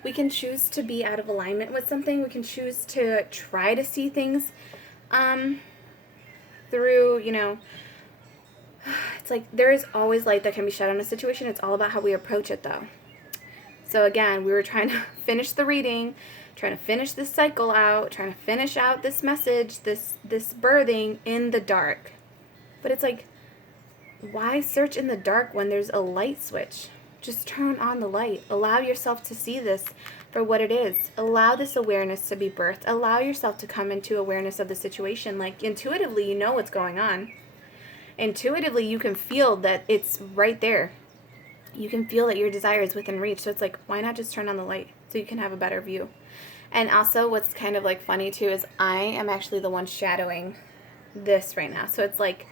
we can choose to be out of alignment with something. We can choose to try to see things through, you know, it's like there is always light that can be shed on a situation. It's all about how we approach it, though. So again, we were trying to finish the reading, trying to finish this cycle out, trying to finish out this message, this birthing in the dark. But it's like, why search in the dark when there's a light switch? Just turn on the light. Allow yourself to see this for what it is. Allow this awareness to be birthed. Allow yourself to come into awareness of the situation. Like, intuitively, you know what's going on. Intuitively, you can feel that it's right there. You can feel that your desire is within reach. So it's like, why not just turn on the light so you can have a better view? And also, what's kind of like funny too is I am actually the one shadowing this right now. So it's like,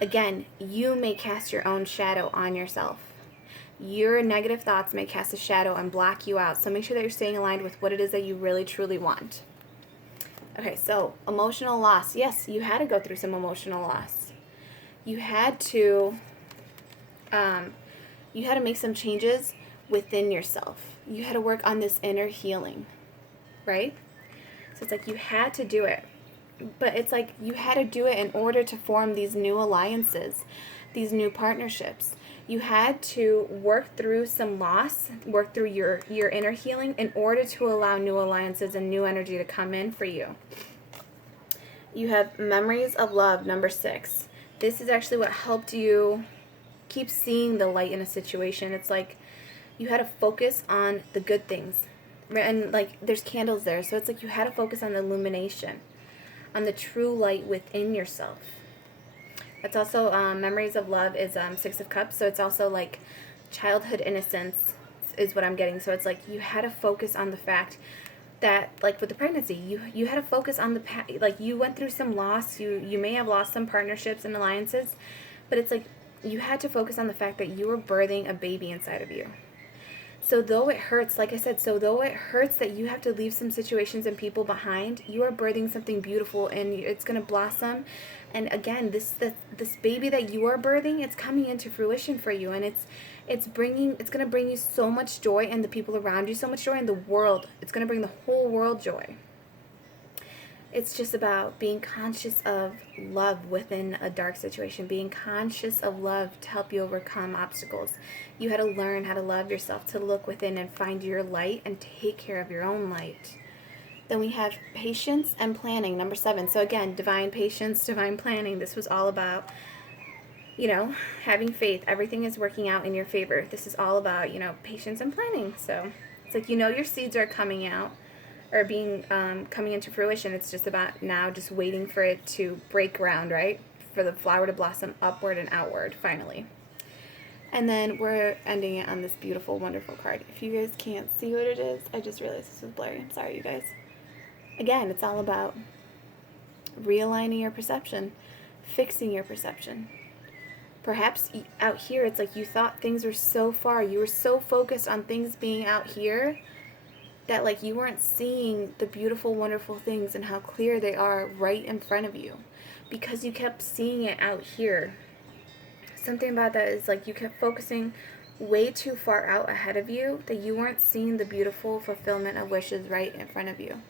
again, you may cast your own shadow on yourself. Your negative thoughts may cast a shadow and block you out. So make sure that you're staying aligned with what it is that you really, truly want. Okay, so emotional loss. Yes, you had to go through some emotional loss. You had to make some changes within yourself. You had to work on this inner healing, right? So it's like you had to do it. But it's like you had to do it in order to form these new alliances, these new partnerships. You had to work through some loss, work through your inner healing in order to allow new alliances and new energy to come in for you. You have memories of love, number 6. This is actually what helped you keep seeing the light in a situation. It's like you had to focus on the good things. And like there's candles there. So it's like you had to focus on the illumination, on the true light within yourself. It's also, memories of love is 6 of Cups. So it's also like childhood innocence is what I'm getting. So it's like you had to focus on the fact that, like with the pregnancy, you had to focus on the like you went through some loss. You may have lost some partnerships and alliances, but it's like you had to focus on the fact that you were birthing a baby inside of you. So though it hurts, like I said, though it hurts that you have to leave some situations and people behind, you are birthing something beautiful and it's going to blossom. And again, this baby that you are birthing, it's coming into fruition for you. And it's going to bring you so much joy and the people around you, so much joy in the world. It's going to bring the whole world joy. It's just about being conscious of love within a dark situation, being conscious of love to help you overcome obstacles. You had to learn how to love yourself, to look within and find your light and take care of your own light. Then we have patience and planning, number 7. So again, divine patience, divine planning. This was all about, having faith. Everything is working out in your favor. This is all about, patience and planning. So it's like, your seeds are coming out. Or being coming into fruition. It's just about now just waiting for it to break ground, right? For the flower to blossom upward and outward, finally. And then we're ending it on this beautiful, wonderful card. If you guys can't see what it is, I just realized this was blurry. I'm sorry, you guys. Again, it's all about realigning your perception, fixing your perception. Perhaps out here, it's like you thought things were so far. You were so focused on things being out here that like you weren't seeing the beautiful, wonderful things and how clear they are right in front of you because you kept seeing it out here. Something about that is like you kept focusing way too far out ahead of you that you weren't seeing the beautiful fulfillment of wishes right in front of you.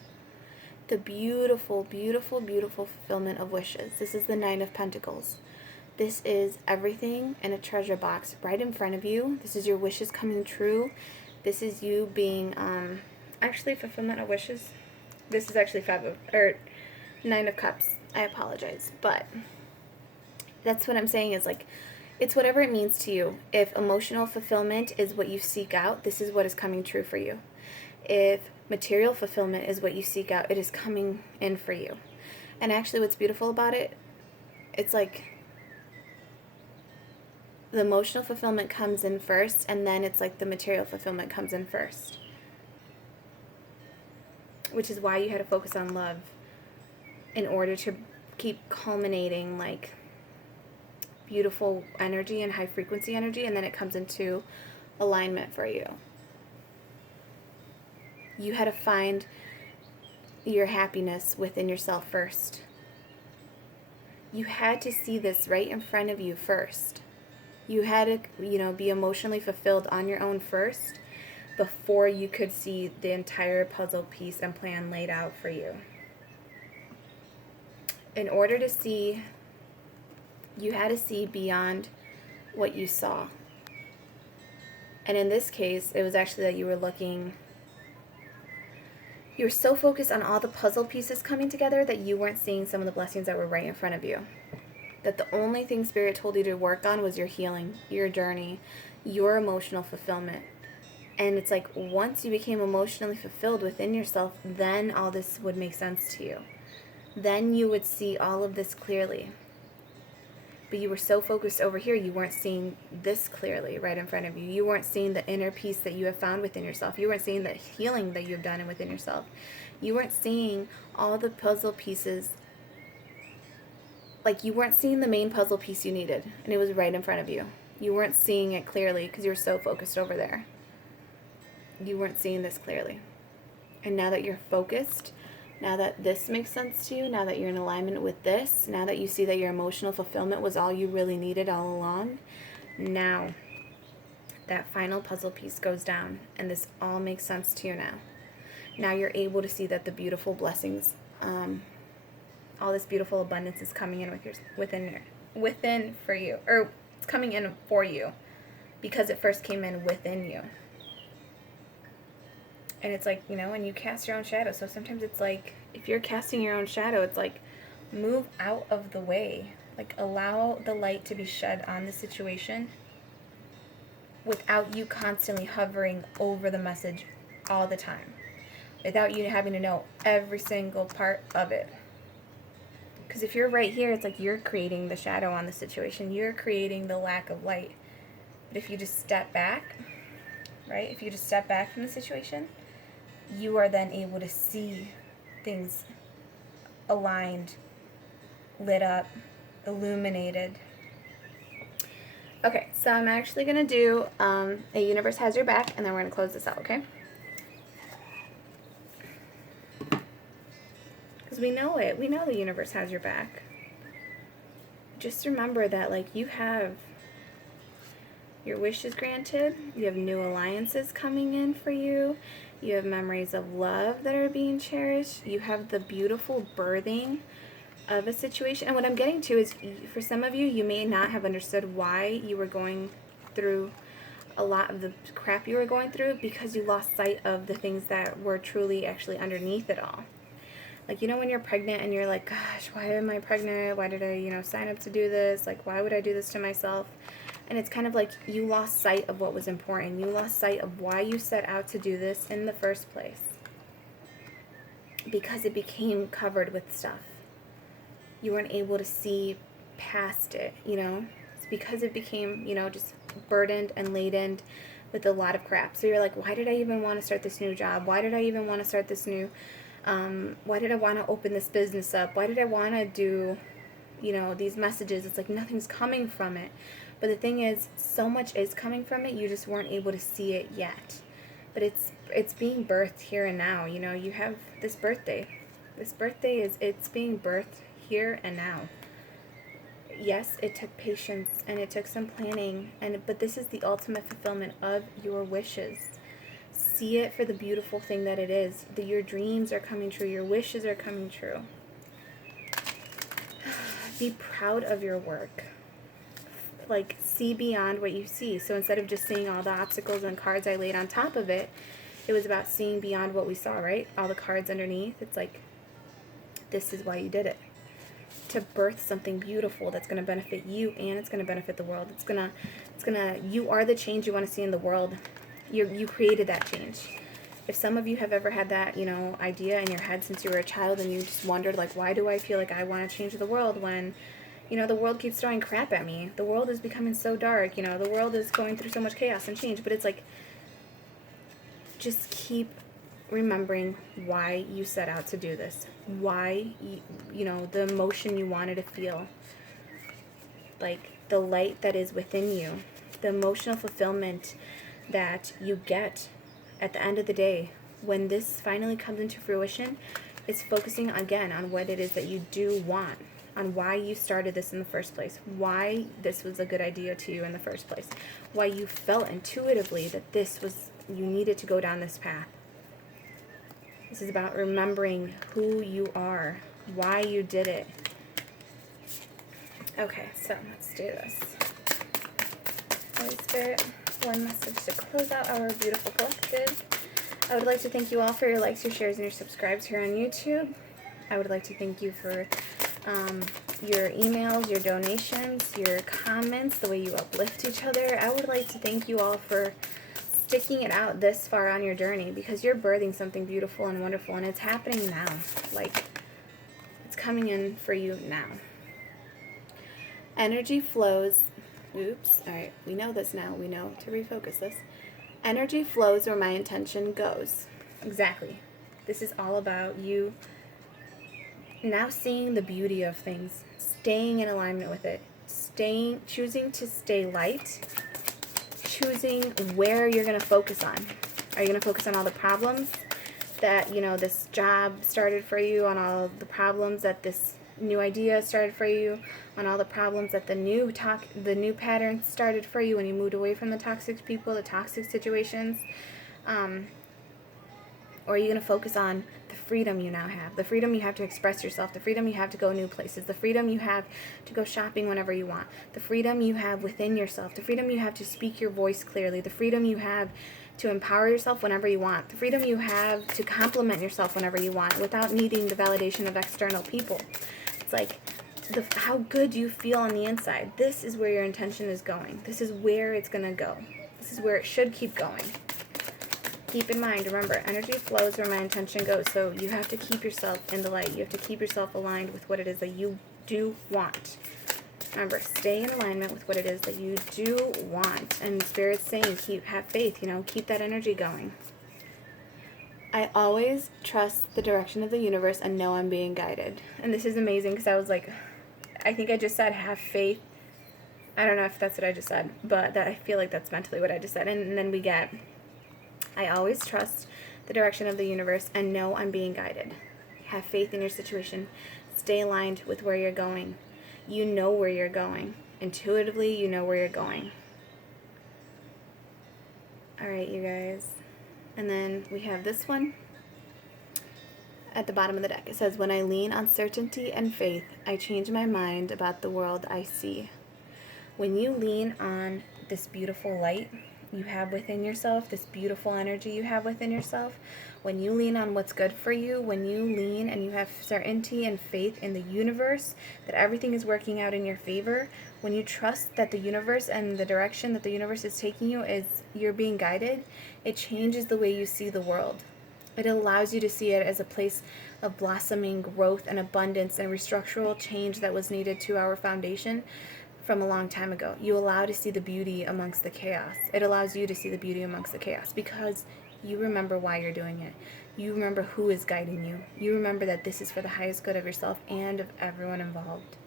The beautiful, beautiful, beautiful fulfillment of wishes. This is the Nine of Pentacles. This is everything in a treasure box right in front of you. This is your wishes coming true. This is you being, actually fulfillment of wishes. This is actually Nine of Cups. I apologize. But that's what I'm saying is like, it's whatever it means to you. If emotional fulfillment is what you seek out, this is what is coming true for you. If material fulfillment is what you seek out, it is coming in for you. And actually what's beautiful about it, it's like the emotional fulfillment comes in first, and then it's like the material fulfillment comes in first. Which is why you had to focus on love in order to keep culminating like beautiful energy and high frequency energy, and then it comes into alignment for you. You had to find your happiness within yourself first. You had to see this right in front of you first. You had to, be emotionally fulfilled on your own first before you could see the entire puzzle piece and plan laid out for you. In order to see, you had to see beyond what you saw. And in this case, it was actually that you were so focused on all the puzzle pieces coming together that you weren't seeing some of the blessings that were right in front of you. That the only thing Spirit told you to work on was your healing, your journey, your emotional fulfillment. And it's like once you became emotionally fulfilled within yourself, then all this would make sense to you. Then you would see all of this clearly. But you were so focused over here, you weren't seeing this clearly right in front of you. You weren't seeing the inner peace that you have found within yourself. You weren't seeing the healing that you've done within yourself. You weren't seeing all the puzzle pieces. Like you weren't seeing the main puzzle piece you needed, and it was right in front of you. You weren't seeing it clearly because you were so focused over there. You weren't seeing this clearly. And now that you're focused, now that this makes sense to you, now that you're in alignment with this, now that you see that your emotional fulfillment was all you really needed all along, now that final puzzle piece goes down and this all makes sense to you now. Now you're able to see that the beautiful blessings, all this beautiful abundance is coming in within for you, or it's coming in for you because it first came in within you. And it's like, when you cast your own shadow. So sometimes it's like, if you're casting your own shadow, it's like, move out of the way. Like, allow the light to be shed on the situation without you constantly hovering over the message all the time. Without you having to know every single part of it. Because if you're right here, it's like you're creating the shadow on the situation. You're creating the lack of light. But if you just step back, right? If you just step back from the situation, you are then able to see things aligned, lit up, illuminated. Okay, so I'm actually going to do a universe has your back, and then we're going to close this out, okay? Because we know it. We know the universe has your back. Just remember that, like, you have your wishes granted. You have new alliances coming in for you. You have memories of love that are being cherished. You have the beautiful birthing of a situation. And what I'm getting to is, for some of you, you may not have understood why you were going through a lot of the crap you were going through because you lost sight of the things that were truly actually underneath it all. Like, when you're pregnant and you're like, gosh, why am I pregnant? Why did I, sign up to do this? Like, why would I do this to myself? And it's kind of like you lost sight of what was important. You lost sight of why you set out to do this in the first place. Because it became covered with stuff. You weren't able to see past it, It's because it became, just burdened and laden with a lot of crap. So you're like, why did I even want to start this new job? Why did I even want to start this new, why did I want to open this business up? Why did I want to do, these messages? It's like nothing's coming from it. But the thing is, so much is coming from it, you just weren't able to see it yet. but it's being birthed here and now. You know, you have this birthday. This birthday it's being birthed here and now. Yes, it took patience and it took some planning, but this is the ultimate fulfillment of your wishes. See it for the beautiful thing that it is. That your dreams are coming true, your wishes are coming true. Be proud of your work. Like, see beyond what you see. So instead of just seeing all the obstacles and cards I laid on top of it, it was about seeing beyond what we saw, right? All the cards underneath. It's like, this is why you did it. To birth something beautiful that's going to benefit you and it's going to benefit the world. You are the change you want to see in the world. You created that change. If some of you have ever had that, you know, idea in your head since you were a child and you just wondered, like, why do I feel like I want to change the world when, you know, the world keeps throwing crap at me. The world is becoming so dark, you know, the world is going through so much chaos and change. But it's like, just keep remembering why you set out to do this. Why, you know, the emotion you wanted to feel. Like, the light that is within you. The emotional fulfillment that you get at the end of the day. When this finally comes into fruition, it's focusing again on what it is that you do want. On why you started this in the first place. Why this was a good idea to you in the first place. Why you felt intuitively that this was, you needed to go down this path. This is about remembering who you are, why you did it. Okay, so let's do this. Holy Spirit, one message to close out our beautiful collective. I would like to thank you all for your likes, your shares, and your subscribes here on YouTube. I would like to thank you for your emails, your donations, your comments, the way you uplift each other. I would like to thank you all for sticking it out this far on your journey, because you're birthing something beautiful and wonderful, and it's happening now. Like, it's coming in for you now. Energy flows. Oops. All right. We know this now. We know to refocus this. Energy flows where my intention goes. Exactly. This is all about you now seeing the beauty of things, staying in alignment with it, choosing to stay light, choosing where you're going to focus on. Are you going to focus on all the problems that, you know, this job started for you, on all the problems that this new idea started for you, on all the problems that the new patterns started for you when you moved away from the toxic people, the toxic situations? Or are you going to focus on the freedom you now have, the freedom you have to express yourself, the freedom you have to go new places, the freedom you have to go shopping whenever you want, the freedom you have within yourself, the freedom you have to speak your voice clearly, the freedom you have to empower yourself whenever you want, the freedom you have to compliment yourself whenever you want without needing the validation of external people? It's like, how good you feel on the inside. This is where your intention is going. This is where it's going to go. This is where it should keep going. Keep in mind, remember, energy flows where my intention goes. So you have to keep yourself in the light. You have to keep yourself aligned with what it is that you do want. Remember, stay in alignment with what it is that you do want. And Spirit's saying, have faith, you know, keep that energy going. I always trust the direction of the universe and know I'm being guided. And this is amazing because I was like, I think I just said have faith. I don't know if that's what I just said, but I feel like that's mentally what I just said. And then we get, I always trust the direction of the universe and know I'm being guided. Have faith in your situation. Stay aligned with where you're going. You know where you're going. Intuitively, you know where you're going. All right, you guys. And then we have this one at the bottom of the deck. It says, when I lean on certainty and faith, I change my mind about the world I see. When you lean on this beautiful light you have within yourself, this beautiful energy you have within yourself, when you lean on what's good for you, when you lean and you have certainty and faith in the universe, that everything is working out in your favor, when you trust that the universe and the direction that the universe is taking you is you're being guided, it changes the way you see the world. It allows you to see it as a place of blossoming growth and abundance and restructural change that was needed to our foundation from a long time ago. You allow to see the beauty amongst the chaos. It allows you to see the beauty amongst the chaos because you remember why you're doing it. You remember who is guiding you. You remember that this is for the highest good of yourself and of everyone involved.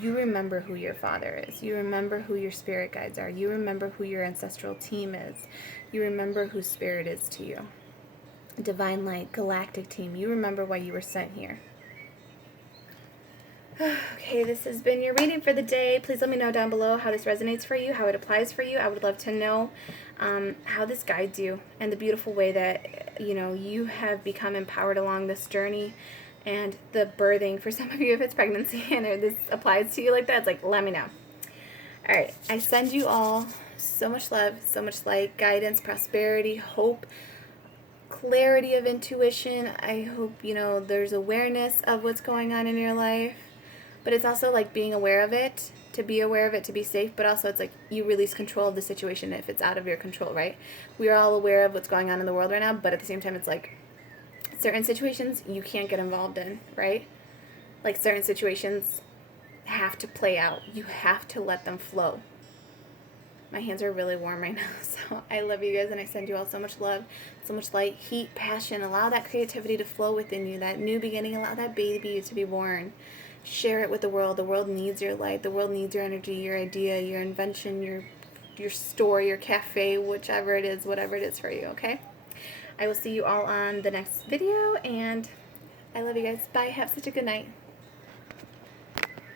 you remember who your father is. You remember who your spirit guides are. You remember who your ancestral team is. You remember who spirit is to you. Divine light, galactic team. You remember why you were sent here. Okay, this has been your reading for the day. Please let me know down below how this resonates for you, how it applies for you. I would love to know how this guides you and the beautiful way that, you know, you have become empowered along this journey and the birthing. For some of you, if it's pregnancy and this applies to you like that, it's like, let me know. All right, I send you all so much love, so much light, guidance, prosperity, hope, clarity of intuition. I hope, you know, there's awareness of what's going on in your life. But it's also like being aware of it, to be aware of it, to be safe, but also it's like you release control of the situation if it's out of your control, right? We are all aware of what's going on in the world right now, but at the same time it's like certain situations you can't get involved in, right? Like certain situations have to play out. You have to let them flow. My hands are really warm right now, so I love you guys and I send you all so much love, so much light, heat, passion. Allow that creativity to flow within you, that new beginning. Allow that baby to be born. Share it with the world. The world needs your light. The world needs your energy, your idea, your invention, your store, your cafe, whichever it is, whatever it is for you, okay? I will see you all on the next video, and I love you guys. Bye. Have such a good night.